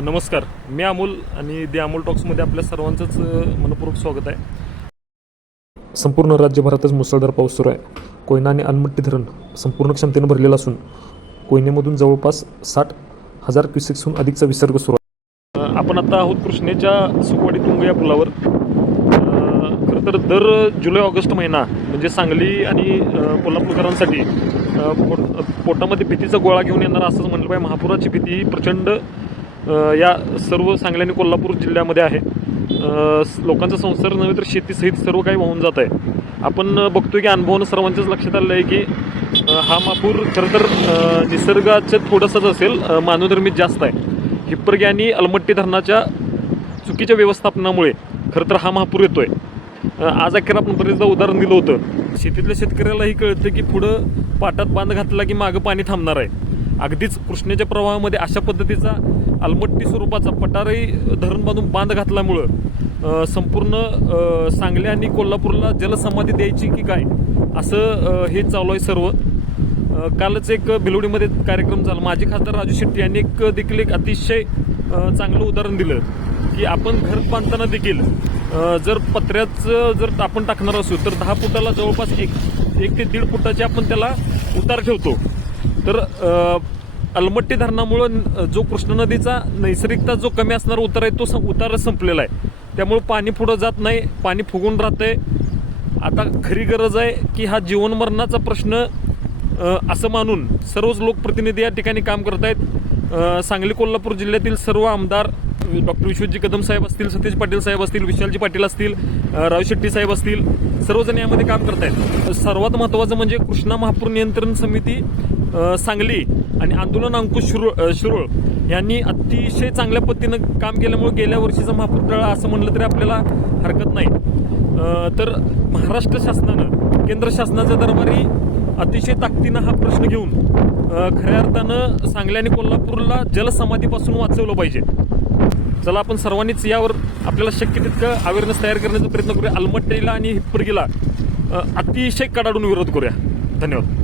नमस्कार. मी अमोल आणि दी अमोल टॉक्समध्ये आपल्या सर्वांचंच मनपूर्वक स्वागत आहे. संपूर्ण राज्यभरातच मुसळधार पाऊस सुरू आहे. कोयना आणि अलमट्टी धरण संपूर्ण क्षमतेनं भरलेलं असून कोयनेमधून जवळपास साठ हजार क्युसेक्सहून अधिकचा विसर्ग सुरू आहे. आपण आता आहोत कृष्णेच्या सुकवाडी तुंग या पुलावर. खरं तर दर जुलै ऑगस्ट महिना म्हणजे सांगली आणि कोल्हापूरकरांसाठी पोट पोटामध्ये भीतीचा गोळा घेऊन येणार असंच म्हणलं पाहिजे. महापुराची भीती ही प्रचंड या सर्व सांगली आणि कोल्हापूर जिल्ह्यामध्ये आहे. लोकांचा संसार नव्हे तर शेतीसहित सर्व काही वाहून जात आहे. आपण बघतोय की अनुभवानं सर्वांच्याच लक्षात आलं आहे की हा महापूर खरं तर निसर्गाचं थोडंसंच असेल मानवधर्मीत जास्त आहे. हिप्परगी आणि अलमट्टी धरणाच्या चुकीच्या व्यवस्थापनामुळे खरं तर हा महापूर येतोय. आहे आज अखेर आपण बरेचदा उदाहरण दिलं होतं. शेतीतल्या शेतकऱ्यालाही कळतं की पुढं पाटात बांध घातला की मागं पाणी थांबणार आहे. अगदीच कृष्णेच्या प्रवाहामध्ये अशा पद्धतीचा अलमट्टी स्वरूपाचा पटारही धरण बांधून बांध घातल्यामुळं संपूर्ण सांगली आणि कोल्हापूरला जलसमाधी द्यायची की काय असं हे चालू आहे सर्व. कालच एक भिलोडीमध्ये कार्यक्रम झाला. माजी खासदार राजू शेट्टी यांनी एक देखील एक अतिशय चांगलं उदाहरण दिलं की आपण घर बांधताना देखील जर पत्र्याचं जर आपण टाकणार असू तर दहा फुटाला जवळपास एक एक ते दीड फुटाचे आपण त्याला उतार ठेवतो. तर अलमट्टी धरणामुळं जो कृष्णा नदीचा नैसर्गिकता जो कमी असणारा उतार आहे तो उतार संपलेला आहे. त्यामुळं पाणी पुढं जात नाही पाणी फुगून राहतंय. आता खरी गरज आहे की हा जीवनमरणाचा प्रश्न असं मानून सर्वच लोकप्रतिनिधी या ठिकाणी काम करत आहेत सांगली कोल्हापूर जिल्ह्यातील सर्व आमदार डॉक्टर विश्वजी कदम साहेब असतील सतीश पाटील साहेब असतील विशालजी पाटील असतील राव शेट्टी साहेब असतील सर्वजण यामध्ये काम करत आहेत सर्वात महत्त्वाचं म्हणजे कृष्णा महापूर नियंत्रण समिती सांगली आणि आंदोलन अंकुश शिरोळ अ, शिरोळ यांनी अतिशय चांगल्या पद्धतीनं काम केल्यामुळे गेल्या वर्षीचा महापूर असं म्हणलं तरी आपल्याला हरकत नाही. तर महाराष्ट्र शासनानं केंद्र शासनाच्या दरबारी अतिशय ताकदीनं हा प्रश्न घेऊन खऱ्या अर्थानं सांगली आणि कोल्हापूरला जलसमाधीपासून वाचवलं पाहिजे. चला आपण सर्वांनीच यावर आपल्याला शक्य तितकं अवेअरनेस तयार करण्याचा प्रयत्न करूया. अलमट्टीला आणि हिप्परगीला अतिशय कडाडून विरोध करूया. धन्यवाद.